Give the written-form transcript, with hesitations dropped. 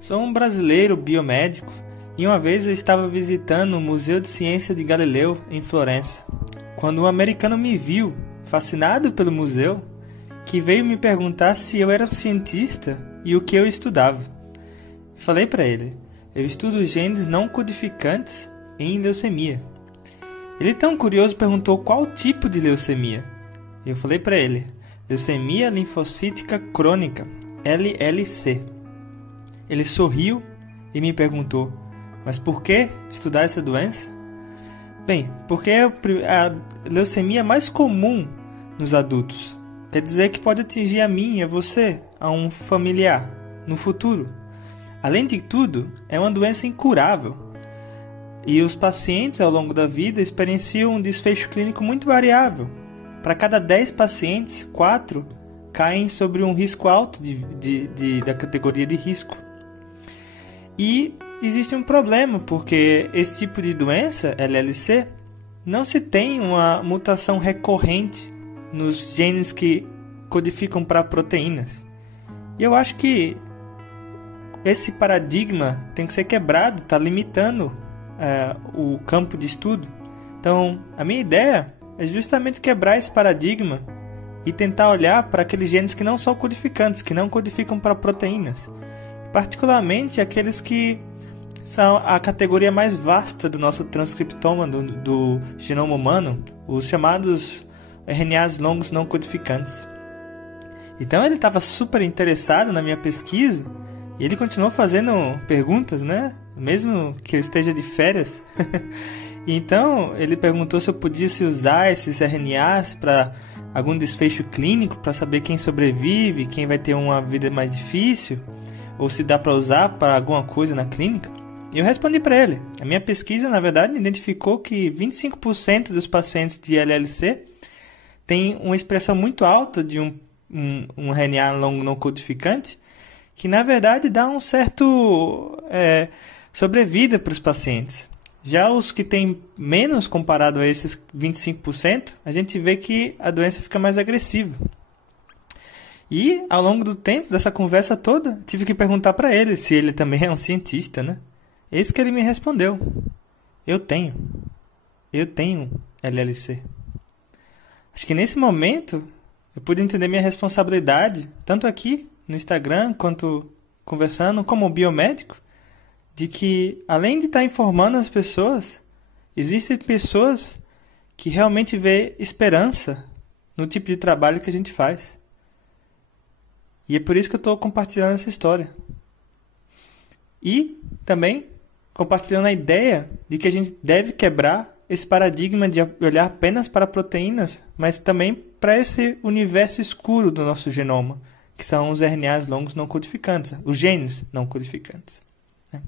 Sou um brasileiro biomédico e uma vez eu estava visitando o Museu de Ciência de Galileu em Florença, quando um americano me viu, fascinado pelo museu, que veio me perguntar se eu era um cientista e o que eu estudava. Eu falei para ele, eu estudo genes não codificantes em leucemia. Ele, tão curioso, perguntou qual tipo de leucemia. Eu falei para ele, leucemia linfocítica crônica, LLC. Ele sorriu e me perguntou, mas por que estudar essa doença? Bem, porque é a leucemia mais comum nos adultos. Quer dizer que pode atingir a mim e a você, a um familiar, no futuro. Além de tudo, é uma doença incurável. E os pacientes, ao longo da vida, experienciam um desfecho clínico muito variável. Para cada 10 pacientes, 4 caem sobre um risco alto da categoria de risco. E existe um problema, porque esse tipo de doença, LLC, não se tem uma mutação recorrente nos genes que codificam para proteínas. E eu acho que esse paradigma tem que ser quebrado, está limitando o campo de estudo. Então, a minha ideia é justamente quebrar esse paradigma e tentar olhar para aqueles genes que não são codificantes, que não codificam para proteínas. Particularmente aqueles que são a categoria mais vasta do nosso transcriptoma do genoma humano, os chamados RNAs longos não codificantes. Então ele estava super interessado na minha pesquisa e ele continuou fazendo perguntas, né? Mesmo que eu esteja de férias. Então ele perguntou se eu podia usar esses RNAs para algum desfecho clínico, para saber quem sobrevive, quem vai ter uma vida mais difícil, ou se dá para usar para alguma coisa na clínica. E eu respondi para ele. A minha pesquisa, na verdade, identificou que 25% dos pacientes de LLC têm uma expressão muito alta de um RNA longo não codificante, que na verdade dá um certo sobrevida para os pacientes. Já os que têm menos comparado a esses 25%, a gente vê que a doença fica mais agressiva. E ao longo do tempo, dessa conversa toda, tive que perguntar para ele se ele também é um cientista, né? Eis que ele me respondeu. Eu tenho LLC. Acho que nesse momento eu pude entender minha responsabilidade, tanto aqui no Instagram, quanto conversando como biomédico, de que além de estar informando as pessoas, existem pessoas que realmente vê esperança no tipo de trabalho que a gente faz. E é por isso que eu estou compartilhando essa história. E também compartilhando a ideia de que a gente deve quebrar esse paradigma de olhar apenas para proteínas, mas também para esse universo escuro do nosso genoma, que são os RNAs longos não codificantes, os genes não codificantes, né?